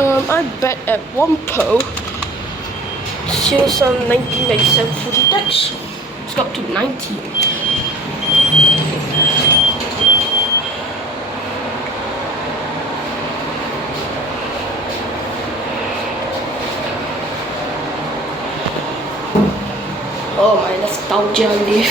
I bet at Whampoa, still some 1997 Fujitex. It's got to 90. Oh, my nostalgia leaf.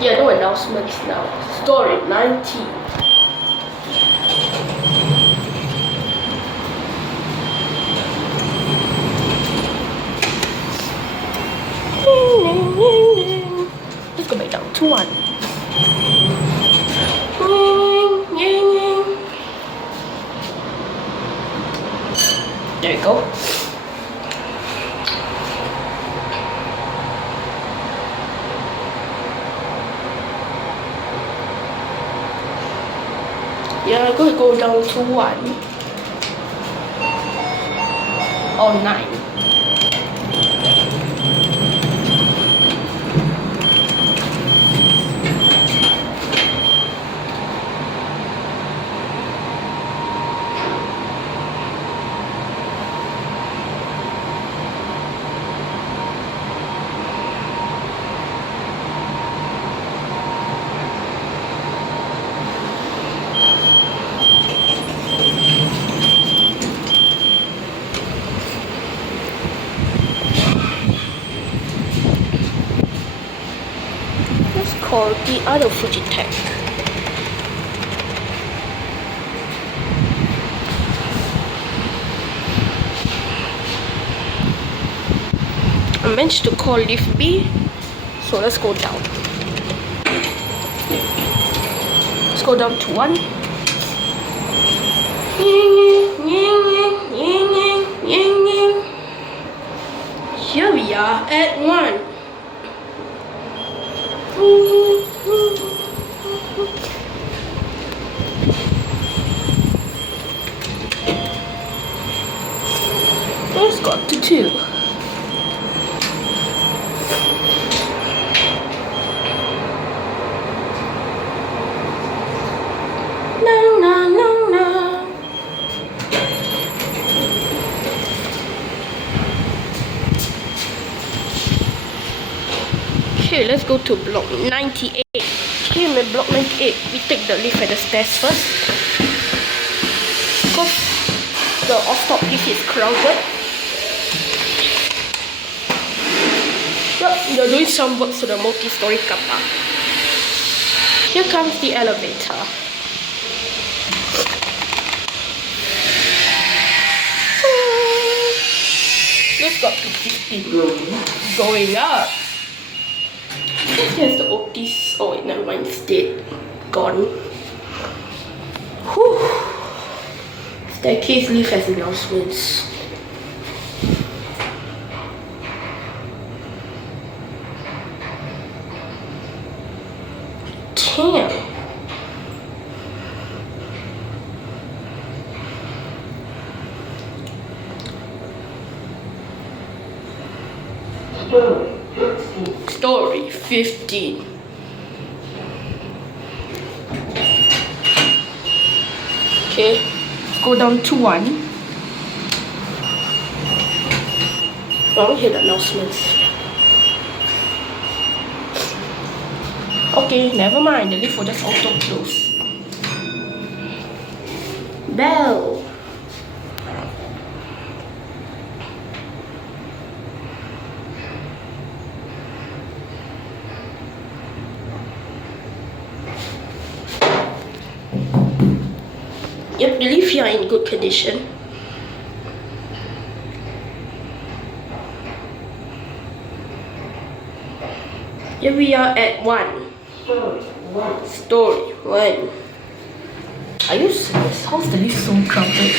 Yeah, no announcements now. Story 19. Let's go back down to 1. There you go. Yeah, I'm gonna go down to 1 or 9. Called the other Fujitech. I managed to call lift B, so let's go down. Let's go down to 1. Here we are at 1. Let's go up to 2. No, no, no, no. Okay, let's go to block 98. Here in block 98, we take the lift at the stairs first. Because the off-top lift is crowded. Yep, they're doing some work to the multi-story car park. Here comes the elevator. Let's go up to 15. Going up. There's the Otis. Oh wait, never mind, it's dead. Gone. Whew. Staircase lift has announcements. Damn. Story 15. Okay, let's go down to 1. I don't hear the announcements. Okay, never mind. The lift will just auto close. Bell. Yep, the lift here are in good condition. Here we are at 1. Story 1. Are you serious? How's the lift so crowded?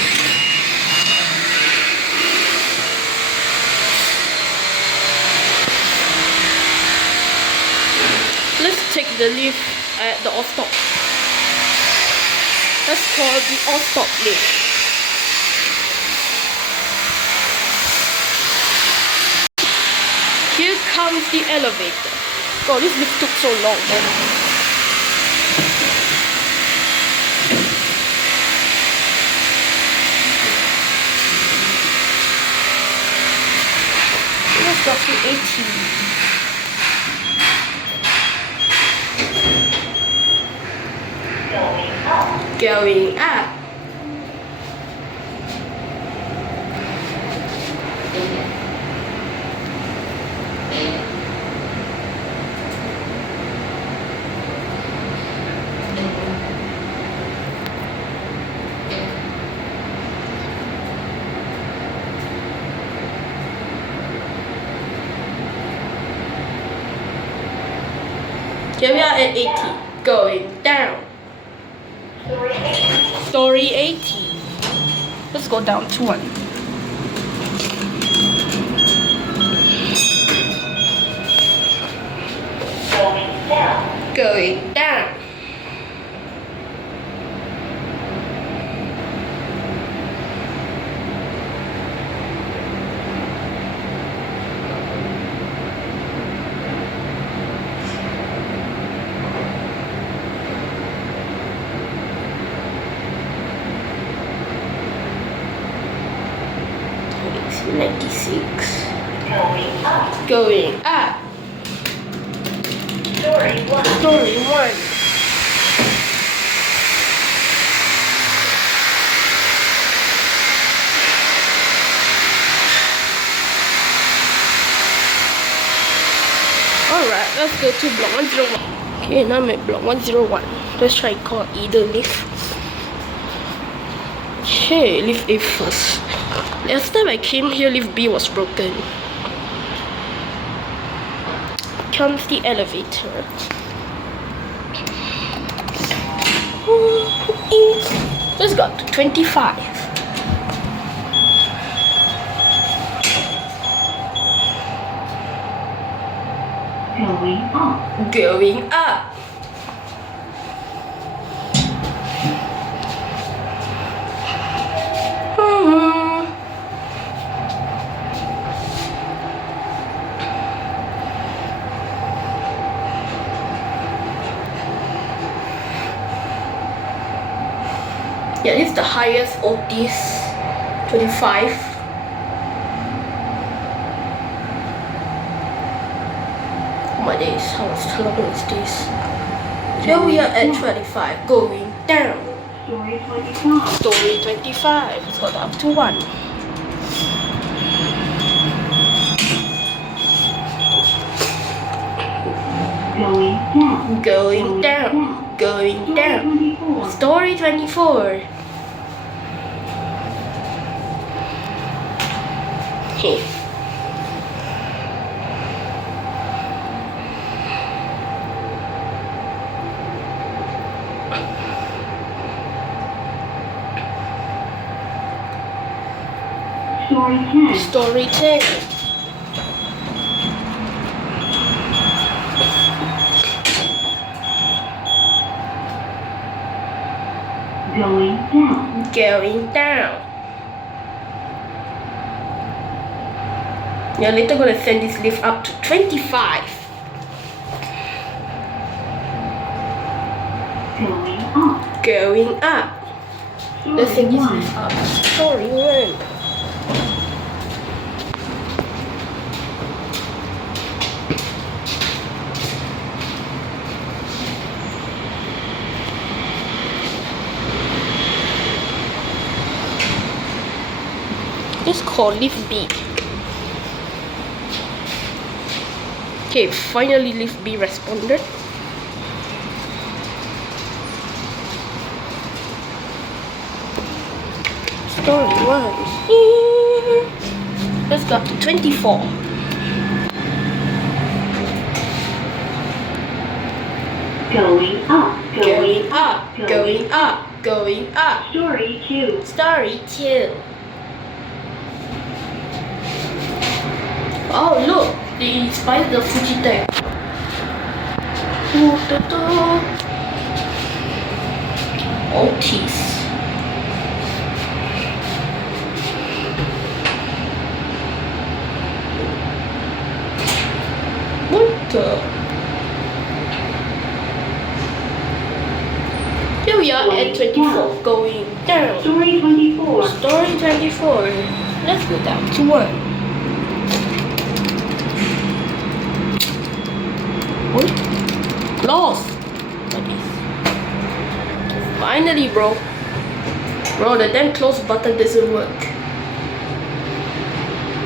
Let's take the lift at the off top. That's called the all-stop lift. Here comes the elevator. Oh, this lift took so long, man. Let's go to 18. Going up. Here we are at 80. Going down. Story 80. Let's go down to 1. Going down. It's 96. Going up. Going up. Story 1. Story 1. Alright, let's go to block 101. Okay, now I'm at block 101. Let's try call either lift. Okay, lift A first. Last time I came here, lift B was broken. Comes the elevator. Let's go to 25. Going up. Going up. Yeah, this is the highest of these 25. Oh my days, how long is this? Here we are at 25, going down. Story 25. Story 25. Let's go down to 1. Going down. Going down. Going down. Story 24. Hey. Story 10. Story 10. Going down. Going down. You're later gonna send this lift up to 25. Going up. Going up. Let's send this lift up. Story 1. Let's call lift B. Okay, finally lift B responded. Story 1. Let's go up to 24. Going up. Going up. Going up. Going up. Story 2. Story 2. Oh look, they inspired the Fuji tech. Otis. What the? Here we are at 24, going down. Story 24. Story 24. Let's go down to 1. What? Lost. What is? Finally, bro. Bro, the damn close button doesn't work.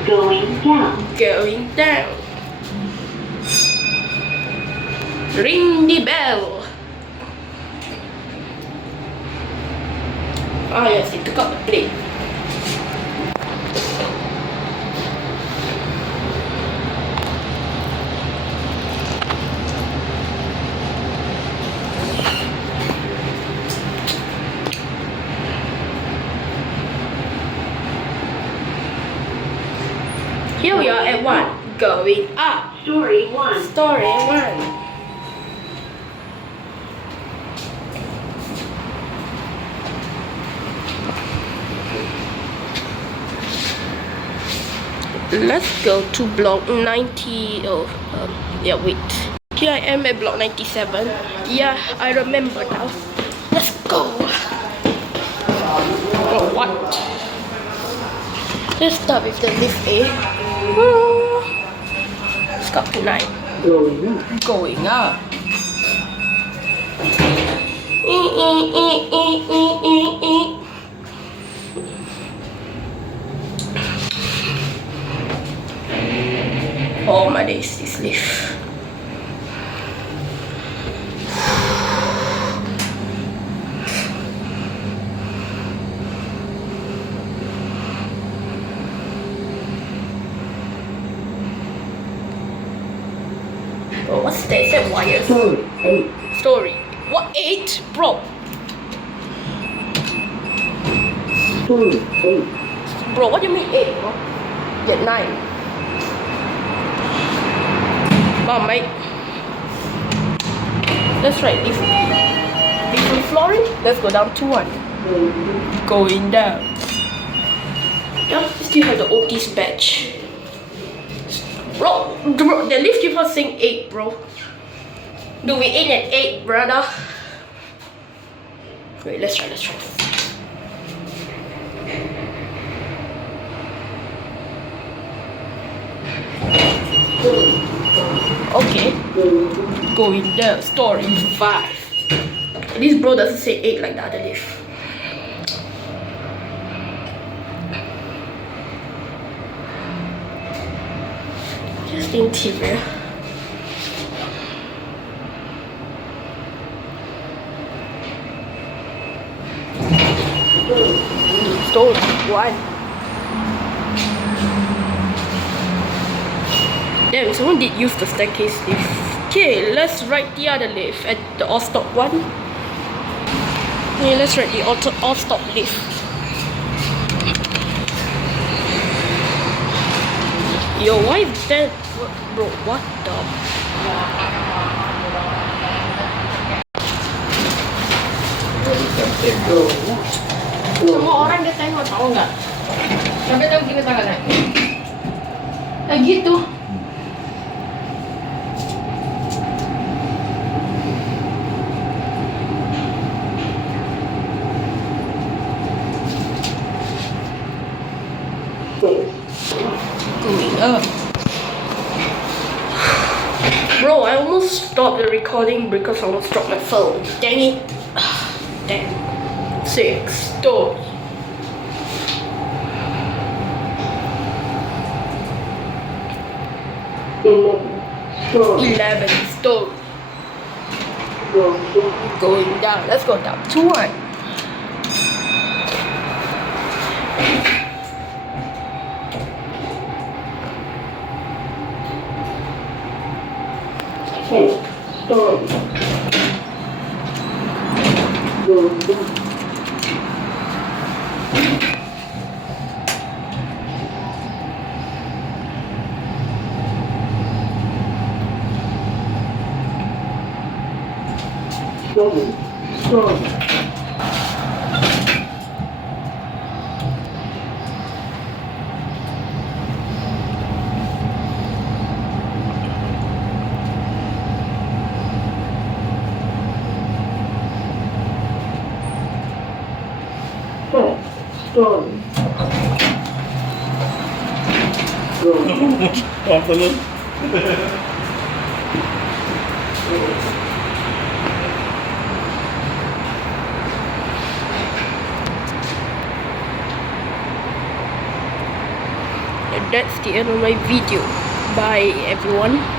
Going down. Going down. Ring the bell. Ah yes, he took out the plate. Here we are at 1. Going up. Story 1. Story 1. Let's go to block 90. Oh, yeah, wait. Here I am at block 97. Yeah, I remember now. Let's go. Oh, what? Let's start with the lift A. Let's go to 9. Going up. Oh my days, this lift. Oh, what's that? Is that wires? Story. What? 8? Bro. Story 8. Bro, what do you mean 8, bro? Yeah, 9. Come on, mate. Let's try this. Different flooring. Let's go down to 1. Going down. Yeah, still have the Otis badge. Bro, the lift keeps on saying 8, bro. Do we in at 8, brother? Wait, let's try. Okay. Going down. Story 5. This bro doesn't say 8 like the other lift. Just the interior. Story 1. Damn, someone did use the staircase lift. Okay, let's ride the other lift at the all-stop one. Okay, let's ride the all-stop lift. Yo, why is that? Bro, what the? Semua orang dia tengok, tahu nggak? Sampai tahu gini tangannya. Kayak gitu. Going up. Bro, I almost stopped the recording because I almost dropped my phone. Dang it. Damn. 6 doors. Story 11 stone. Going down. Let's go down to 1. Story. Going down. Story. Start. Go. Afternoon. And that's the end of my video. Bye everyone.